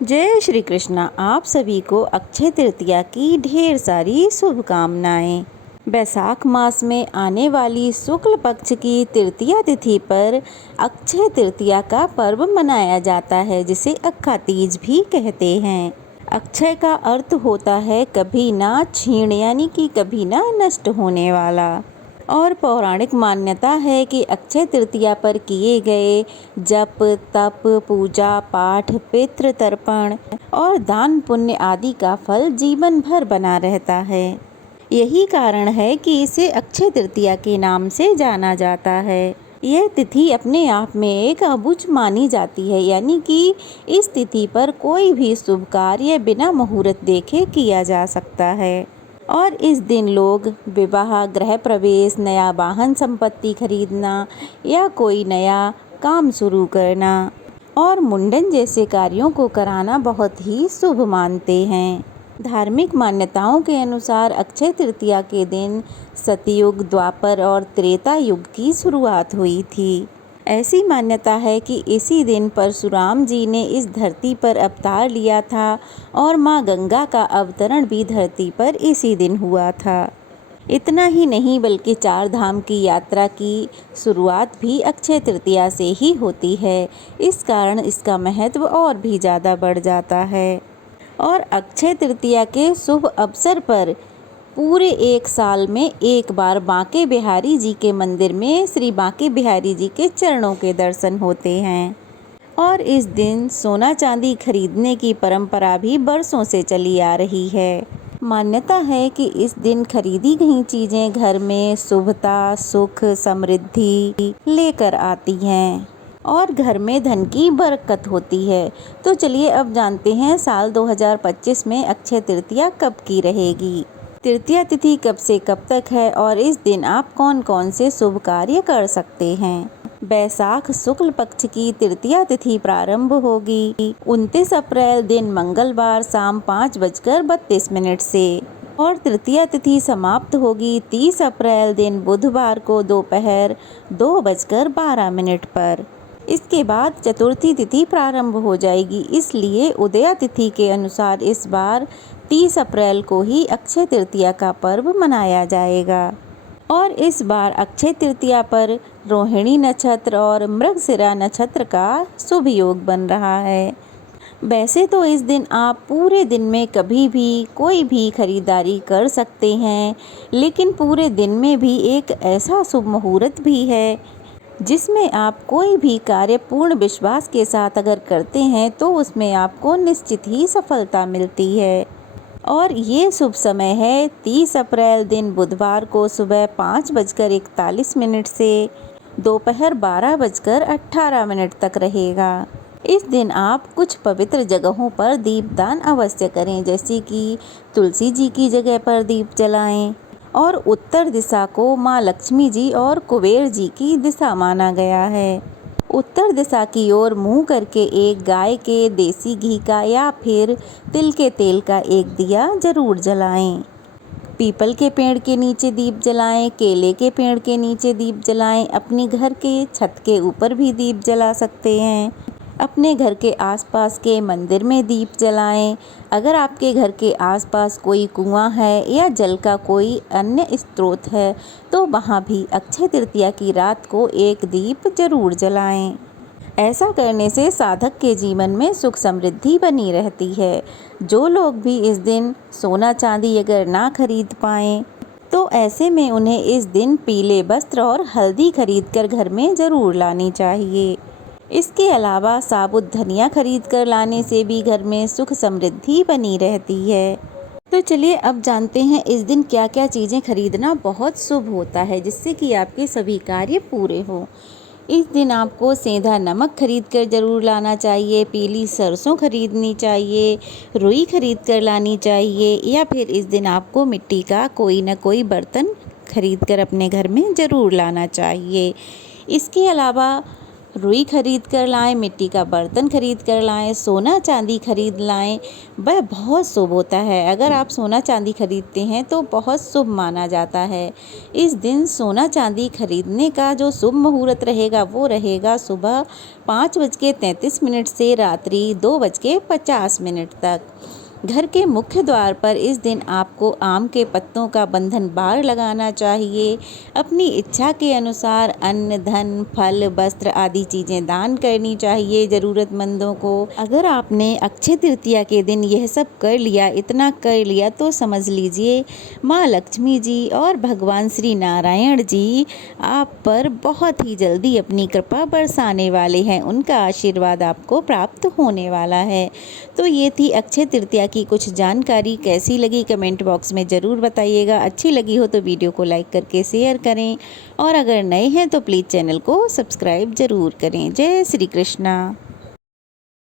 जय श्री कृष्णा। आप सभी को अक्षय तृतीया की ढेर सारी शुभकामनाएं। बैसाख मास में आने वाली शुक्ल पक्ष की तृतीया तिथि पर अक्षय तृतीया का पर्व मनाया जाता है, जिसे अक्खा तीज भी कहते हैं। अक्षय का अर्थ होता है कभी ना छीण, यानी कि कभी ना नष्ट होने वाला। और पौराणिक मान्यता है कि अक्षय तृतीया पर किए गए जप, तप, पूजा पाठ, पितृ तर्पण और दान पुण्य आदि का फल जीवन भर बना रहता है। यही कारण है कि इसे अक्षय तृतीया के नाम से जाना जाता है। यह तिथि अपने आप में एक अबुझ मानी जाती है, यानी कि इस तिथि पर कोई भी शुभ कार्य बिना मुहूर्त देखे किया जा सकता है। और इस दिन लोग विवाह, गृह प्रवेश, नया वाहन संपत्ति खरीदना या कोई नया काम शुरू करना और मुंडन जैसे कार्यों को कराना बहुत ही शुभ मानते हैं। धार्मिक मान्यताओं के अनुसार अक्षय तृतीया के दिन सतयुग, द्वापर और त्रेता युग की शुरुआत हुई थी। ऐसी मान्यता है कि इसी दिन परशुराम जी ने इस धरती पर अवतार लिया था और माँ गंगा का अवतरण भी धरती पर इसी दिन हुआ था। इतना ही नहीं बल्कि 4 धाम की यात्रा की शुरुआत भी अक्षय तृतीया से ही होती है। इस कारण इसका महत्व और भी ज़्यादा बढ़ जाता है। और अक्षय तृतीया के शुभ अवसर पर पूरे एक साल में एक बार बांके बिहारी जी के मंदिर में श्री बांके बिहारी जी के चरणों के दर्शन होते हैं। और इस दिन सोना चांदी खरीदने की परंपरा भी बरसों से चली आ रही है। मान्यता है कि इस दिन खरीदी गई चीज़ें घर में शुभता, सुख, समृद्धि लेकर आती हैं और घर में धन की बरकत होती है। तो चलिए अब जानते हैं साल 2025 में अक्षय तृतीया कब की रहेगी। तृतीया तिथि कब से कब तक है और इस दिन आप कौन कौन से शुभ कार्य कर सकते हैं। बैसाख शुक्ल पक्ष की तृतीया तिथि प्रारंभ होगी 29 अप्रैल दिन मंगलवार शाम 5:32 से और तृतीया तिथि समाप्त होगी 30 अप्रैल दिन बुधवार को दोपहर 2:12 पर। इसके बाद चतुर्थी तिथि प्रारंभ हो जाएगी, इसलिए उदया तिथि के अनुसार इस बार 30 अप्रैल को ही अक्षय तृतीया का पर्व मनाया जाएगा। और इस बार अक्षय तृतीया पर रोहिणी नक्षत्र और मृगशिरा नक्षत्र का शुभ योग बन रहा है। वैसे तो इस दिन आप पूरे दिन में कभी भी कोई भी खरीदारी कर सकते हैं, लेकिन पूरे दिन में भी एक ऐसा शुभ मुहूर्त भी है जिसमें आप कोई भी कार्य पूर्ण विश्वास के साथ अगर करते हैं तो उसमें आपको निश्चित ही सफलता मिलती है। और ये शुभ समय है 30 अप्रैल दिन बुधवार को सुबह 5:41 से दोपहर 12:18 तक रहेगा। इस दिन आप कुछ पवित्र जगहों पर दीपदान अवश्य करें, जैसे कि तुलसी जी की जगह पर दीप जलाएं। और उत्तर दिशा को माँ लक्ष्मी जी और कुबेर जी की दिशा माना गया है। उत्तर दिशा की ओर मुंह करके एक गाय के देसी घी का या फिर तिल के तेल का एक दिया जरूर जलाएं। पीपल के पेड़ के नीचे दीप जलाएं, केले के पेड़ के नीचे दीप जलाएं, अपनी घर के छत के ऊपर भी दीप जला सकते हैं। अपने घर के आसपास के मंदिर में दीप जलाएं। अगर आपके घर के आसपास कोई कुआं है या जल का कोई अन्य स्रोत है तो वहां भी अक्षय तृतीया की रात को एक दीप जरूर जलाएं। ऐसा करने से साधक के जीवन में सुख समृद्धि बनी रहती है। जो लोग भी इस दिन सोना चांदी अगर ना खरीद पाएं तो ऐसे में उन्हें इस दिन पीले वस्त्र और हल्दी खरीदकर घर में जरूर लानी चाहिए। इसके अलावा साबुत धनिया खरीद कर लाने से भी घर में सुख समृद्धि बनी रहती है। तो चलिए अब जानते हैं इस दिन क्या क्या चीज़ें खरीदना बहुत शुभ होता है, जिससे कि आपके सभी कार्य पूरे हों। इस दिन आपको सेंधा नमक खरीद कर ज़रूर लाना चाहिए, पीली सरसों खरीदनी चाहिए, रुई खरीद कर लानी चाहिए, या फिर इस दिन आपको मिट्टी का कोई न कोई बर्तन खरीद कर अपने घर में ज़रूर लाना चाहिए। इसके अलावा रुई खरीद कर लाएं, मिट्टी का बर्तन खरीद कर लाएं, सोना चांदी खरीद लाएं। वह बहुत शुभ होता है। अगर आप सोना चांदी खरीदते हैं तो बहुत शुभ माना जाता है। इस दिन सोना चांदी खरीदने का जो शुभ मुहूर्त रहेगा वो रहेगा सुबह 5:33 से रात्रि 2:50 तक। घर के मुख्य द्वार पर इस दिन आपको आम के पत्तों का बंधन बार लगाना चाहिए। अपनी इच्छा के अनुसार अन्न, धन, फल, वस्त्र आदि चीज़ें दान करनी चाहिए ज़रूरतमंदों को। अगर आपने अक्षय तृतीया के दिन यह सब कर लिया, इतना कर लिया, तो समझ लीजिए माँ लक्ष्मी जी और भगवान श्री नारायण जी आप पर बहुत ही जल्दी अपनी कृपा बरसाने वाले हैं। उनका आशीर्वाद आपको प्राप्त होने वाला है। तो ये थी अक्षय तृतीया की कुछ जानकारी। कैसी लगी कमेंट बॉक्स में ज़रूर बताइएगा। अच्छी लगी हो तो वीडियो को लाइक करके शेयर करें और अगर नए हैं तो प्लीज़ चैनल को सब्सक्राइब ज़रूर करें। जय श्री कृष्णा।